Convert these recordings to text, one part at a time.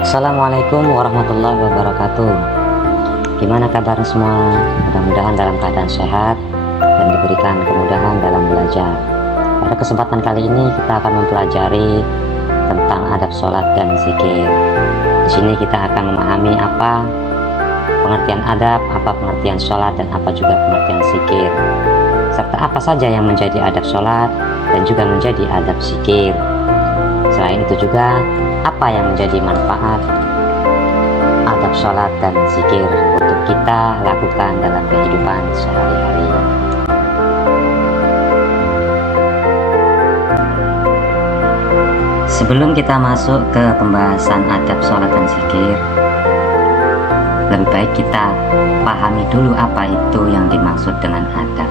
Assalamualaikum warahmatullahi wabarakatuh. Gimana kabar semua? Mudah-mudahan dalam keadaan sehat dan diberikan kemudahan dalam belajar. Pada kesempatan kali ini kita akan mempelajari tentang adab sholat dan zikir. Di sini kita akan memahami apa pengertian adab, apa pengertian sholat, dan apa juga pengertian zikir, serta apa saja yang menjadi adab sholat dan juga menjadi adab zikir. Selain itu juga apa yang menjadi manfaat adab sholat dan zikir untuk kita lakukan dalam kehidupan sehari-hari. Sebelum kita masuk ke pembahasan adab sholat dan zikir, lebih baik kita pahami dulu apa itu yang dimaksud dengan adab.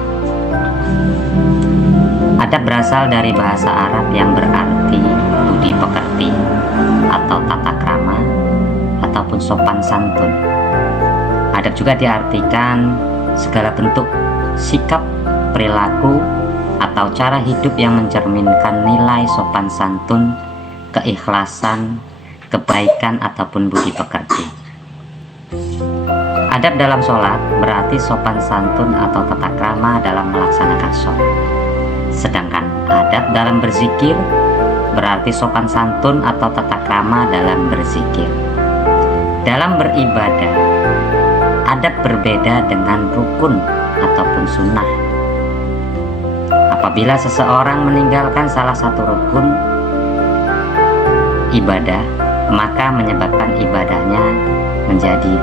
Adab berasal dari bahasa Arab yang berarti budi pekerti atau tata krama ataupun sopan santun. Adab juga diartikan segala bentuk sikap, perilaku, atau cara hidup yang mencerminkan nilai sopan santun, keikhlasan, kebaikan, ataupun budi pekerti. Adab dalam sholat berarti sopan santun atau tata krama dalam melaksanakan sholat. Sedangkan adab dalam berzikir berarti sopan santun atau tata krama dalam berzikir. Dalam beribadah, adab berbeda dengan rukun ataupun sunnah. Apabila seseorang meninggalkan salah satu rukun ibadah, maka menyebabkan ibadahnya menjadi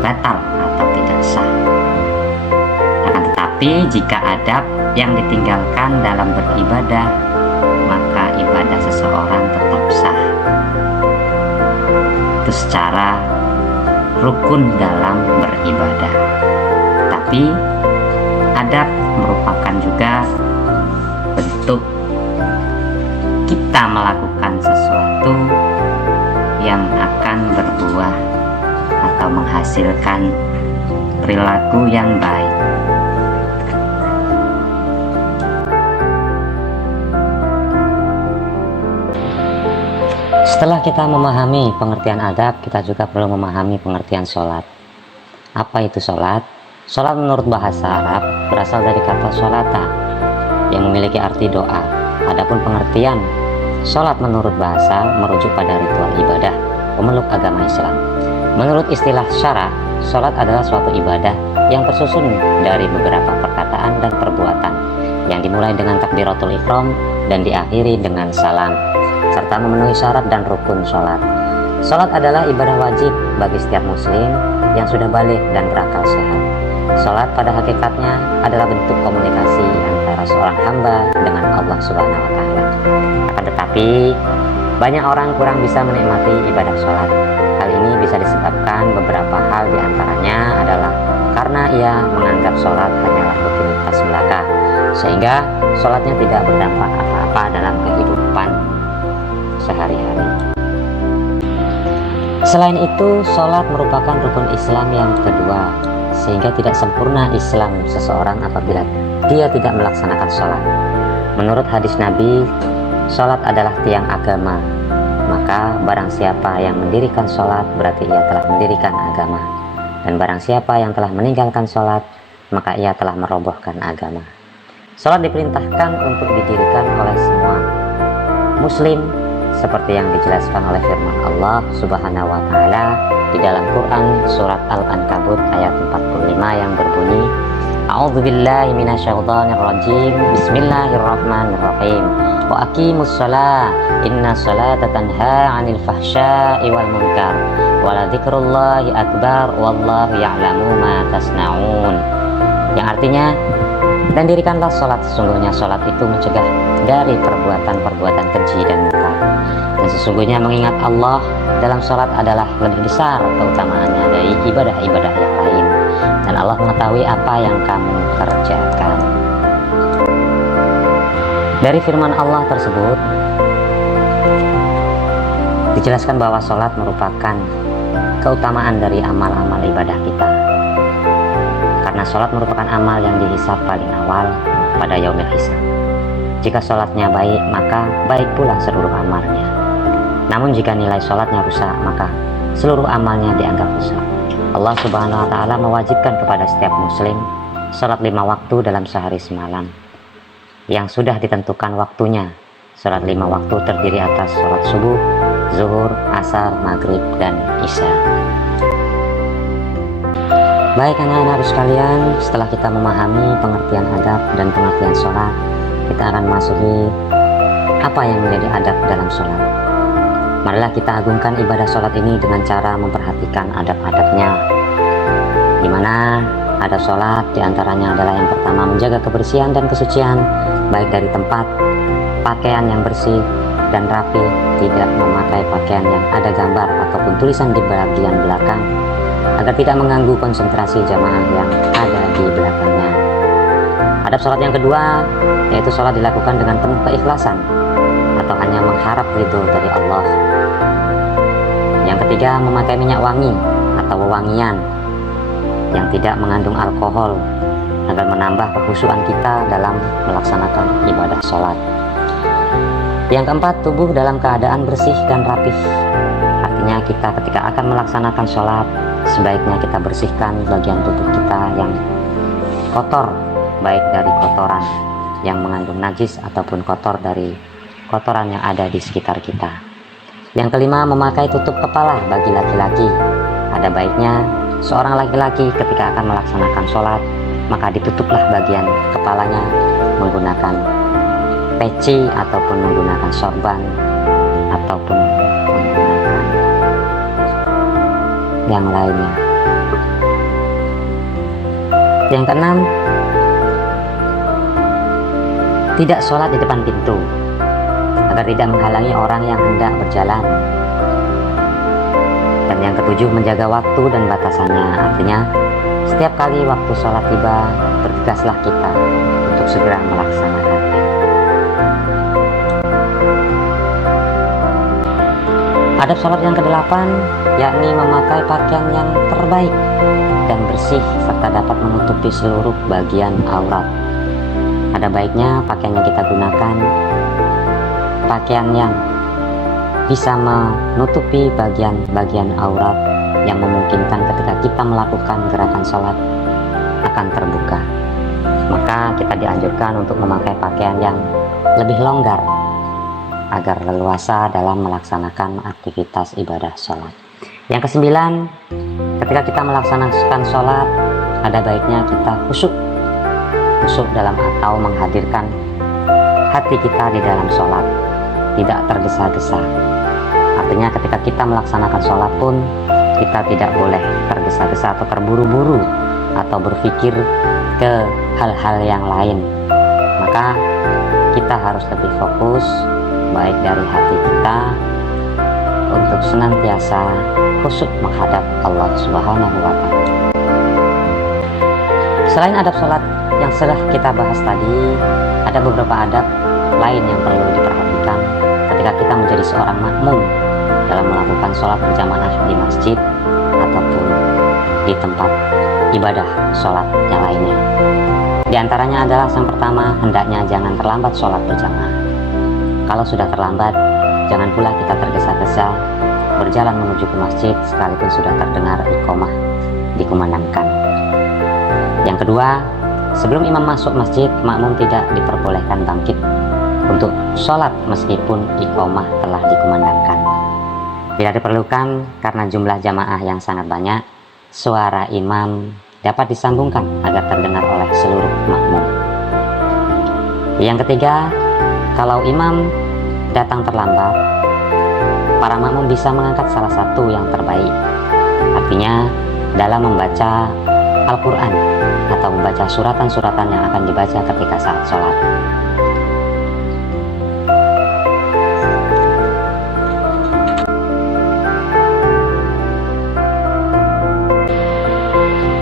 batal atau tidak sah. Akan tetapi jika adab yang ditinggalkan dalam beribadah, maka ibadah seseorang tetap sah. Itu secara rukun dalam beribadah. Tapi adab merupakan juga bentuk kita melakukan sesuatu yang akan berbuah atau menghasilkan perilaku yang baik. Setelah kita memahami pengertian adab, kita juga perlu memahami pengertian sholat. Apa itu sholat? Sholat menurut bahasa Arab berasal dari kata sholata yang memiliki arti doa. Adapun pengertian sholat menurut bahasa merujuk pada ritual ibadah pemeluk agama Islam. Menurut istilah syara, sholat adalah suatu ibadah yang tersusun dari beberapa perkataan dan perbuatan yang dimulai dengan takbiratul ihram dan diakhiri dengan salam, serta memenuhi syarat dan rukun sholat. Sholat adalah ibadah wajib bagi setiap muslim yang sudah balik dan berakal sehat. Sholat pada hakikatnya adalah bentuk komunikasi antara seorang hamba dengan Allah Subhanahu wa Ta'ala. Akan tetapi, banyak orang kurang bisa menikmati ibadah sholat. Hal ini bisa disebabkan beberapa hal, diantaranya adalah karena ia menganggap sholat hanyalah rutinitas belaka, sehingga sholatnya tidak berdampak apa-apa dalam kehidupan sehari-hari. Selain itu, sholat merupakan rukun Islam yang kedua, sehingga tidak sempurna Islam seseorang apabila dia tidak melaksanakan sholat. Menurut hadis Nabi, sholat adalah tiang agama, maka barang siapa yang mendirikan sholat berarti ia telah mendirikan agama, dan barang siapa yang telah meninggalkan sholat maka ia telah merobohkan agama. Sholat diperintahkan untuk didirikan oleh semua muslim seperti yang dijelaskan oleh firman Allah Subhanahu wa Ta'ala di dalam Quran surat Al-Ankabut ayat 45 yang berbunyi, A'udzubillahi minasyaitonirrajim, Bismillahirrahmanirrahim, wa aqimus shalah inna sholata tanha 'anil fahsya'i wal munkar wa la dzikrullahi akbar wallahu ya'lamu ma tasna'un. Yang artinya, dan dirikanlah sholat, sesungguhnya sholat itu mencegah dari perbuatan-perbuatan keji dan munkar, dan sesungguhnya mengingat Allah dalam sholat adalah lebih besar keutamaannya dari ibadah-ibadah yang lain, dan Allah mengetahui apa yang kamu kerjakan. Dari firman Allah tersebut dijelaskan bahwa sholat merupakan keutamaan dari amal-amal ibadah kita, karena sholat merupakan amal yang dihisab paling awal pada yaumil hisab. Jika sholatnya baik, maka baik pula seluruh amalnya. Namun jika nilai sholatnya rusak, maka seluruh amalnya dianggap rusak. Allah Subhanahu wa Ta'ala mewajibkan kepada setiap muslim sholat 5 waktu dalam sehari semalam yang sudah ditentukan waktunya. Sholat 5 waktu terdiri atas sholat subuh, zuhur, asar, maghrib, dan isya. Baik anak-anak sekalian, setelah kita memahami pengertian adab dan pengertian sholat, kita akan masuki apa yang menjadi adab dalam sholat. Marilah kita agungkan ibadah sholat ini dengan cara memperhatikan adab-adabnya, di mana adab sholat diantaranya adalah yang pertama menjaga kebersihan dan kesucian, baik dari tempat, pakaian yang bersih dan rapi, tidak memakai pakaian yang ada gambar ataupun tulisan di bagian belakang, agar tidak mengganggu konsentrasi jamaah yang ada di belakangnya. Adab sholat yang kedua, yaitu sholat dilakukan dengan penuh keikhlasan atau hanya mengharap ridho dari Allah. Yang ketiga, memakai minyak wangi atau wewangian yang tidak mengandung alkohol agar menambah kekhusyuan kita dalam melaksanakan ibadah sholat. Yang keempat, tubuh dalam keadaan bersih dan rapih. Artinya kita ketika akan melaksanakan sholat, sebaiknya kita bersihkan bagian tubuh kita yang kotor, baik dari kotoran yang mengandung najis ataupun kotor dari kotoran yang ada di sekitar kita. Yang kelima, memakai tutup kepala bagi laki-laki. Ada baiknya seorang laki-laki ketika akan melaksanakan sholat, maka ditutuplah bagian kepalanya menggunakan peci ataupun menggunakan sorban ataupun menggunakan yang lainnya. Yang keenam, tidak sholat di depan pintu agar tidak menghalangi orang yang hendak berjalan. Dan yang ketujuh, menjaga waktu dan batasannya. Artinya setiap kali waktu sholat tiba, bergegaslah kita untuk segera melaksanakannya. Adab sholat yang kedelapan, yakni memakai pakaian yang terbaik dan bersih serta dapat menutupi seluruh bagian aurat. Ada baiknya pakaian yang kita gunakan pakaian yang bisa menutupi bagian-bagian aurat yang memungkinkan ketika kita melakukan gerakan sholat akan terbuka. Maka kita dianjurkan untuk memakai pakaian yang lebih longgar agar leluasa dalam melaksanakan aktivitas ibadah sholat. Yang kesembilan, ketika kita melaksanakan sholat, ada baiknya kita khusyuk dalam atau menghadirkan hati kita di dalam sholat, tidak tergesa-gesa. Artinya ketika kita melaksanakan sholat pun kita tidak boleh tergesa-gesa atau terburu-buru atau berpikir ke hal-hal yang lain. Maka kita harus lebih fokus baik dari hati kita untuk senantiasa khusyuk menghadap Allah Subhanahu wa Ta'ala. Selain adab sholat yang sudah kita bahas tadi, ada beberapa adab lain yang perlu diperhatikan ketika kita menjadi seorang makmum dalam melakukan sholat berjamaah di masjid ataupun di tempat ibadah sholat yang lainnya. Di antaranya adalah yang pertama, hendaknya jangan terlambat sholat berjamaah. Kalau sudah terlambat, jangan pula kita tergesa-gesa berjalan menuju ke masjid sekalipun sudah terdengar iqamah dikumandangkan. Yang kedua, sebelum imam masuk masjid, makmum tidak diperbolehkan bangkit untuk sholat meskipun iqamah telah dikumandangkan. Bila diperlukan karena jumlah jamaah yang sangat banyak, suara imam dapat disambungkan agar terdengar oleh seluruh makmum. Yang ketiga, kalau imam datang terlambat, para makmum bisa mengangkat salah satu yang terbaik. Artinya dalam membaca Al-Quran atau membaca suratan-suratan yang akan dibaca ketika saat sholat.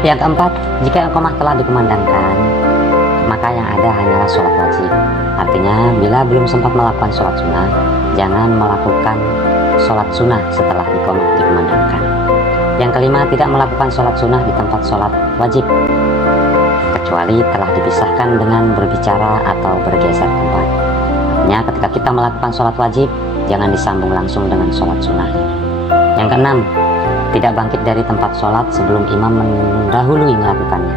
Yang keempat, jika iqamah telah dikumandangkan, maka yang ada hanyalah sholat wajib. Artinya bila belum sempat melakukan sholat sunnah, jangan melakukan sholat sunnah setelah iqamah dikumandangkan. Yang kelima, tidak melakukan sholat sunnah di tempat sholat wajib, kecuali telah dipisahkan dengan berbicara atau bergeser tempat. Artinya ketika kita melakukan sholat wajib, jangan disambung langsung dengan sholat sunnah. Yang keenam, tidak bangkit dari tempat sholat sebelum imam mendahului melakukannya.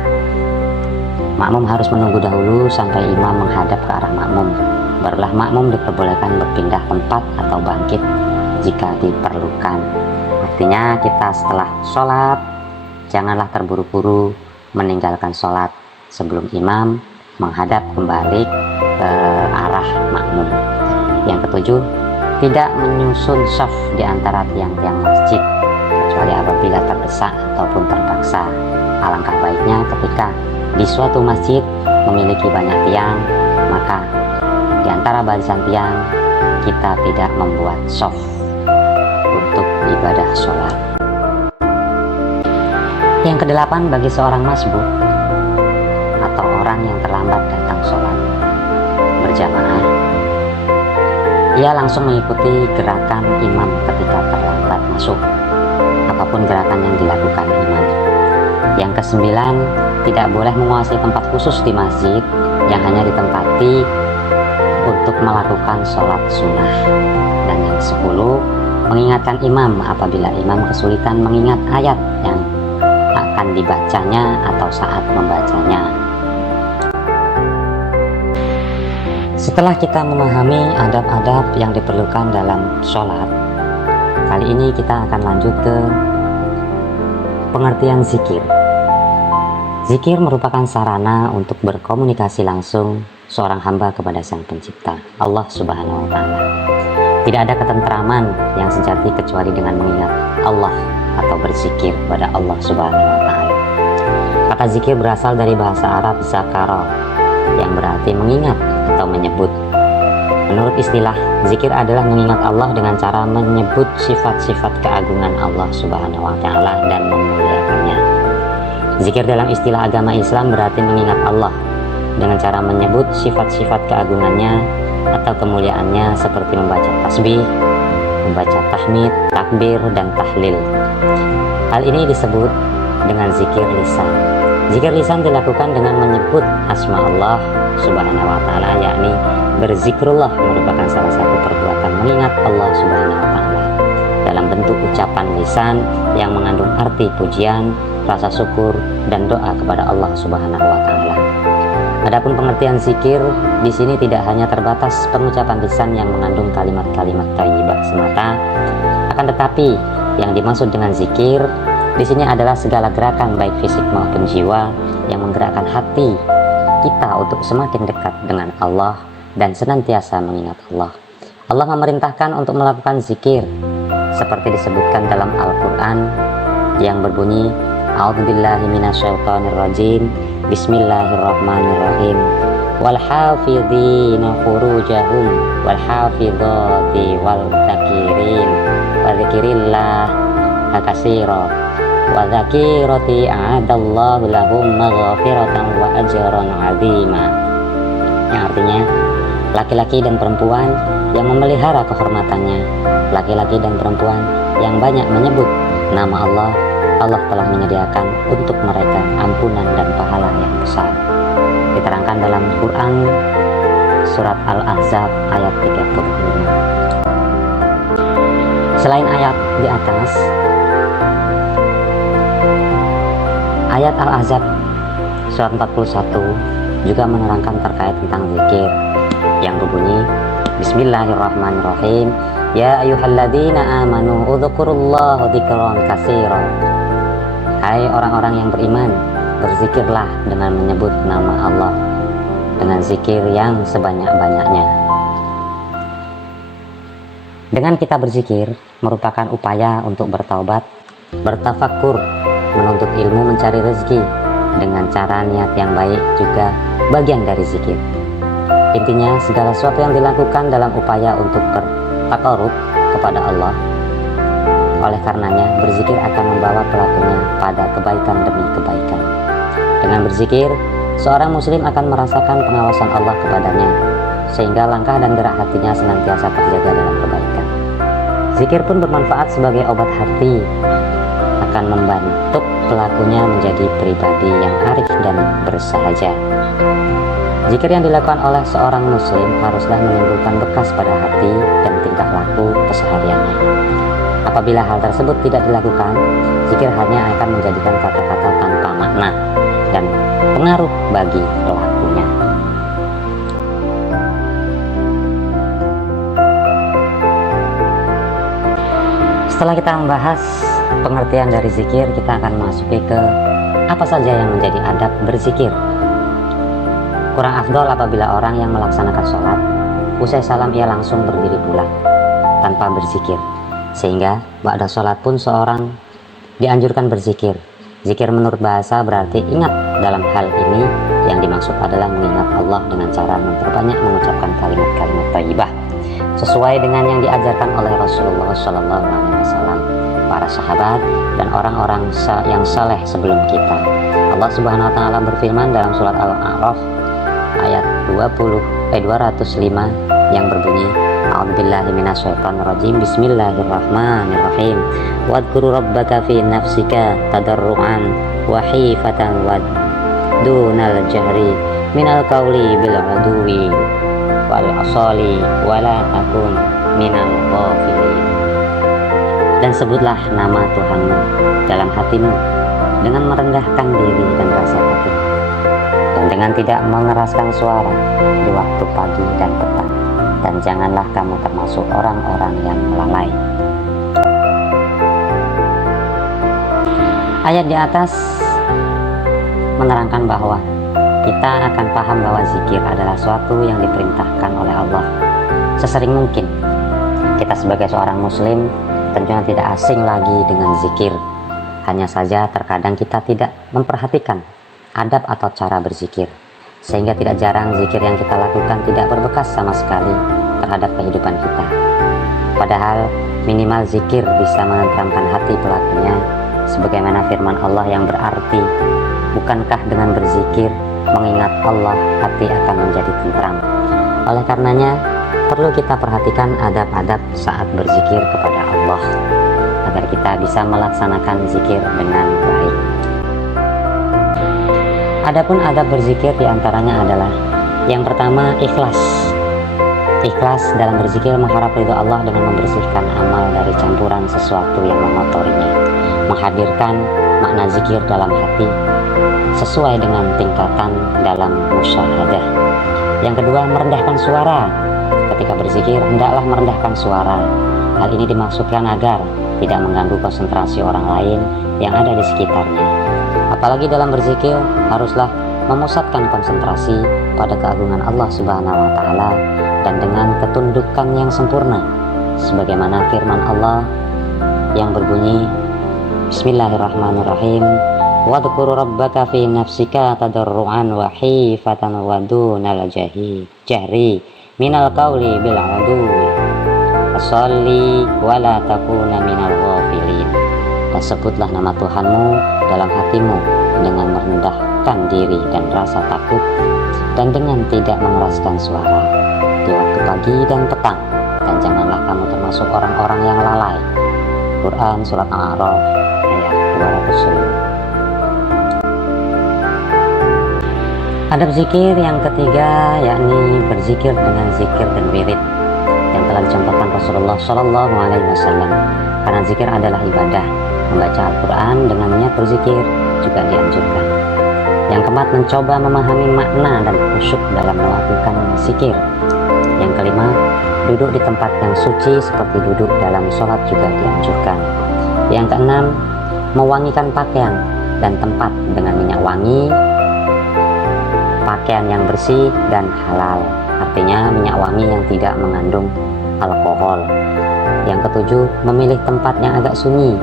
Makmum harus menunggu dahulu sampai imam menghadap ke arah makmum. Barulah makmum diperbolehkan berpindah tempat atau bangkit jika diperlukan. Artinya kita setelah sholat, janganlah terburu-buru meninggalkan sholat sebelum imam menghadap kembali ke arah makmum. Yang ketujuh, tidak menyusun shaf di antara tiang-tiang masjid kecuali apabila terdesak ataupun terpaksa. Alangkah baiknya ketika di suatu masjid memiliki banyak tiang, maka di antara barisan tiang kita tidak membuat shaf untuk ibadah sholat. Yang kedelapan, bagi seorang masbuk atau orang yang terlambat datang sholat berjamaah, ia langsung mengikuti gerakan imam ketika terlambat masuk, apapun gerakan yang dilakukan imam. Yang kesembilan, tidak boleh menguasai tempat khusus di masjid yang hanya ditempati untuk melakukan sholat sunnah. Dan yang 10, mengingatkan imam apabila imam kesulitan mengingat ayat yang akan dibacanya atau saat membacanya. Setelah kita memahami adab-adab yang diperlukan dalam sholat, kali ini kita akan lanjut ke pengertian zikir. Zikir merupakan sarana untuk berkomunikasi langsung seorang hamba kepada Sang Pencipta, Allah Subhanahu wa Ta'ala. Tidak ada ketentraman yang sejati kecuali dengan mengingat Allah atau berzikir kepada Allah Subhanahu wa Ta'ala. Kata zikir berasal dari bahasa Arab zakara, yang berarti mengingat atau menyebut. Menurut istilah, zikir adalah mengingat Allah dengan cara menyebut sifat-sifat keagungan Allah Subhanahu wa Ta'ala dan memuliakannya. Zikir dalam istilah agama Islam berarti mengingat Allah dengan cara menyebut sifat-sifat keagungannya atau kemuliaannya seperti membaca tasbih, membaca tahmid, takbir, dan tahlil. Hal ini disebut dengan zikir lisan. Zikir lisan dilakukan dengan menyebut asma Allah Subhanahu wa Ta'ala, yakni berzikrullah merupakan salah satu perbuatan mengingat Allah Subhanahu wa Ta'ala dalam bentuk ucapan lisan yang mengandung arti pujian, rasa syukur, dan doa kepada Allah Subhanahu wa Ta'ala. Adapun pengertian zikir di sini tidak hanya terbatas pengucapan lisan yang mengandung kalimat-kalimat thayyibah semata, akan tetapi yang dimaksud dengan zikir di sini adalah segala gerakan baik fisik maupun jiwa yang menggerakkan hati kita untuk semakin dekat dengan Allah dan senantiasa mengingat Allah. Allah memerintahkan untuk melakukan zikir seperti disebutkan dalam Al-Quran yang berbunyi, A'udzubillahi minasyaitonirrajim, Bismillahirrahmanirrahim, wal hafidhina furujahum wal hafidhati wal dzakirin wa dzikrillah katsira wa dzakirati a'adallahu lahum maghfiratan wa ajran 'azima. Yang artinya, laki-laki dan perempuan yang memelihara kehormatannya, laki-laki dan perempuan yang banyak menyebut nama Allah, Allah telah menyediakan untuk mereka ampunan dan pahala yang besar. Diterangkan dalam Quran surat Al-Ahzab ayat 35. Selain ayat di atas, ayat Al-Ahzab surat 41 juga menerangkan terkait tentang zikir yang berbunyi, Bismillahirrahmanirrahim, Ya ayyuhalladzina amanu udzukurullaha dzikran katsiran. Hai orang-orang yang beriman, berzikirlah dengan menyebut nama Allah dengan zikir yang sebanyak-banyaknya. Dengan kita berzikir merupakan upaya untuk bertaubat, bertafakur, menuntut ilmu, mencari rezeki dengan cara niat yang baik juga bagian dari zikir. Intinya, segala sesuatu yang dilakukan dalam upaya untuk bertakarub kepada Allah. Oleh karenanya, berzikir akan membawa pelakunya pada kebaikan demi kebaikan. Dengan berzikir, seorang muslim akan merasakan pengawasan Allah kepadanya, sehingga langkah dan gerak hatinya senantiasa terjaga dalam kebaikan. Zikir pun bermanfaat sebagai obat hati, akan membantu pelakunya menjadi pribadi yang arif dan bersahaja. Zikir yang dilakukan oleh seorang muslim haruslah menimbulkan bekas pada hati dan tingkah laku kesehariannya. Apabila hal tersebut tidak dilakukan, zikir hanya akan menjadikan kata-kata tanpa makna dan pengaruh bagi pelakunya. Setelah kita membahas pengertian dari zikir, kita akan masuki ke apa saja yang menjadi adab berzikir. Kurang afdol apabila orang yang melaksanakan sholat, usai salam ia langsung berdiri pula tanpa berzikir, sehingga ba'da sholat pun seorang dianjurkan berzikir. Zikir menurut bahasa berarti ingat. Dalam hal ini yang dimaksud adalah mengingat Allah dengan cara memperbanyak mengucapkan kalimat-kalimat thayyibah sesuai dengan yang diajarkan oleh Rasulullah SAW, para sahabat, dan orang-orang yang saleh sebelum kita. Allah Subhanahu wa taala berfirman dalam surat Al-A'raf ayat 205 yang berbunyi, A'udzubillahi minasyaitonirrajim, Bismillahirrahmanirrahim. Wadhkur rabbaka fi nafsika tadarruan wa khifatan wa dunal jahri minal qawli bil 'udwi wal asali wa la takun minal ghafilin. Dan sebutlah nama Tuhanmu dalam hatimu dengan merendahkan diri dan rasa takut, dan dengan tidak mengeraskan suara di waktu pagi dan petang, dan janganlah kamu termasuk orang-orang yang lalai. Ayat di atas menerangkan bahwa kita akan paham bahwa zikir adalah suatu yang diperintahkan oleh Allah sesering mungkin. Kita sebagai seorang muslim tentunya tidak asing lagi dengan zikir. Hanya saja terkadang kita tidak memperhatikan adab atau cara berzikir, sehingga tidak jarang zikir yang kita lakukan tidak berbekas sama sekali terhadap kehidupan kita. Padahal minimal zikir bisa menenteramkan hati pelakunya, sebagaimana firman Allah yang berarti, bukankah dengan berzikir mengingat Allah hati akan menjadi tentram. Oleh karenanya perlu kita perhatikan adab-adab saat berzikir kepada Allah agar kita bisa melaksanakan zikir dengan baik. Adapun adab berzikir diantaranya adalah yang pertama, ikhlas. Ikhlas dalam berzikir mengharap ridho Allah dengan membersihkan amal dari campuran sesuatu yang mengotorinya, menghadirkan makna zikir dalam hati sesuai dengan tingkatan dalam musyahadah. Yang kedua, merendahkan suara. Ketika berzikir hendaklah merendahkan suara. Hal ini dimaksudkan agar tidak mengganggu konsentrasi orang lain yang ada di sekitarnya. Apalagi dalam berzikir haruslah memusatkan konsentrasi pada keagungan Allah Subhanahu wa taala dan dengan ketundukan yang sempurna, sebagaimana firman Allah yang berbunyi, Bismillahirrahmanirrahim. Wadhkur rabbaka fi nafsika tadarruan wa khifatan wa dunal jahri minal qawli bil 'udwi fasalli wa la takuna minal ghafilin. Dan sebutlah nama Tuhanmu dalam hatimu dengan merendahkan diri dan rasa takut, dan dengan tidak mengeraskan suara di waktu pagi dan petang, dan janganlah kamu termasuk orang-orang yang lalai. Quran surat Al-A'raf ayat 205. Adab zikir yang ketiga yakni berzikir dengan zikir dan wirid yang telah dicontohkan Rasulullah SAW. Karena zikir adalah ibadah, membaca Al-Quran dengan niat berzikir juga dianjurkan. Yang keempat, mencoba memahami makna dan khusyuk dalam melakukan zikir. Yang kelima, duduk di tempat yang suci seperti duduk dalam sholat juga dianjurkan. Yang keenam, mewangikan pakaian dan tempat dengan minyak wangi, pakaian yang bersih dan halal, artinya minyak wangi yang tidak mengandung alkohol. Yang ketujuh, memilih tempat yang agak sunyi.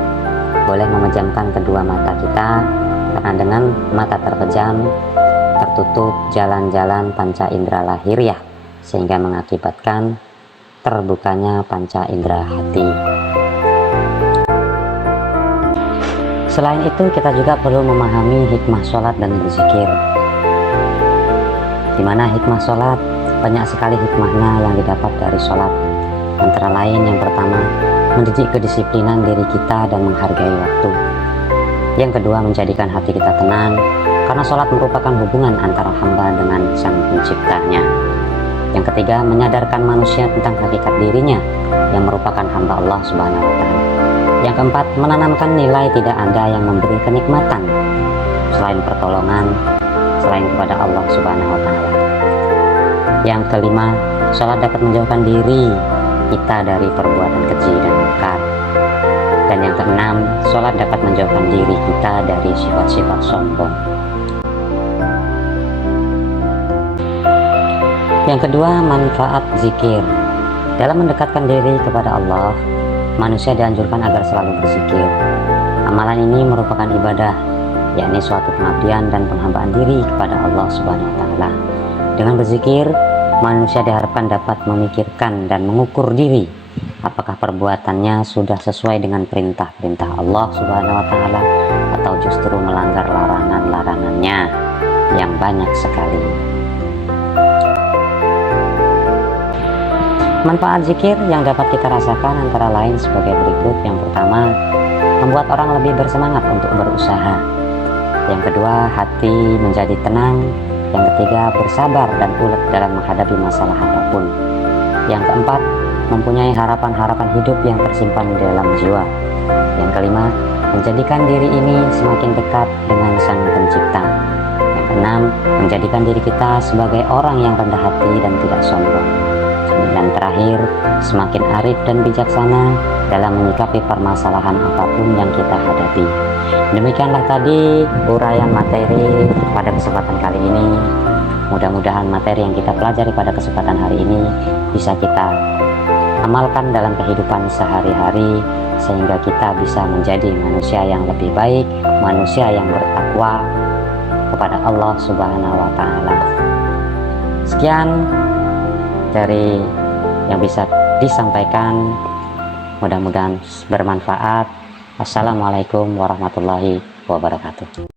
Boleh memejamkan kedua mata kita, karena dengan mata terpejam tertutup jalan-jalan panca indera lahiriah, sehingga mengakibatkan terbukanya panca indera hati. Selain itu, kita juga perlu memahami hikmah sholat dan berzikir. Di mana hikmah sholat, banyak sekali hikmahnya yang didapat dari sholat. Antara lain, yang pertama, mendidik kedisiplinan diri kita dan menghargai waktu. Yang kedua, menjadikan hati kita tenang, karena sholat merupakan hubungan antara hamba dengan sang penciptanya. Yang ketiga, menyadarkan manusia tentang hakikat dirinya yang merupakan hamba Allah Subhanahu wa Ta'ala. Yang keempat, menanamkan nilai tidak ada yang memberi kenikmatan selain pertolongan, selain kepada Allah Subhanahu wa Ta'ala. Yang kelima, sholat dapat menjauhkan diri kita dari perbuatan keji dan mungkar. Dan yang keenam, sholat dapat menjauhkan diri kita dari sifat-sifat sombong. Yang kedua, manfaat zikir. Dalam mendekatkan diri kepada Allah, manusia dianjurkan agar selalu berzikir. Amalan ini merupakan ibadah, yakni suatu pengabdian dan penghambaan diri kepada Allah Subhanahu wa Ta'ala. Dengan berzikir, manusia diharapkan dapat memikirkan dan mengukur diri apakah perbuatannya sudah sesuai dengan perintah-perintah Allah Subhanahu wa Ta'ala atau justru melanggar larangan-larangannya yang banyak sekali. Manfaat zikir yang dapat kita rasakan antara lain sebagai berikut. Yang pertama, membuat orang lebih bersemangat untuk berusaha. Yang kedua, hati menjadi tenang. Yang ketiga, bersabar dan ulet dalam menghadapi masalah apapun. Yang keempat, mempunyai harapan-harapan hidup yang tersimpan di dalam jiwa. Yang kelima, menjadikan diri ini semakin dekat dengan Sang Pencipta. Yang keenam, menjadikan diri kita sebagai orang yang rendah hati dan tidak sombong. Dan terakhir, semakin arif dan bijaksana dalam menyikapi permasalahan apapun yang kita hadapi. Demikianlah tadi uraian materi pada kesempatan kali ini. Mudah-mudahan materi yang kita pelajari pada kesempatan hari ini bisa kita amalkan dalam kehidupan sehari-hari, sehingga kita bisa menjadi manusia yang lebih baik, manusia yang bertakwa kepada Allah Subhanahu wa Ta'ala. Sekian dari yang bisa disampaikan, mudah-mudahan bermanfaat. Assalamualaikum warahmatullahi wabarakatuh.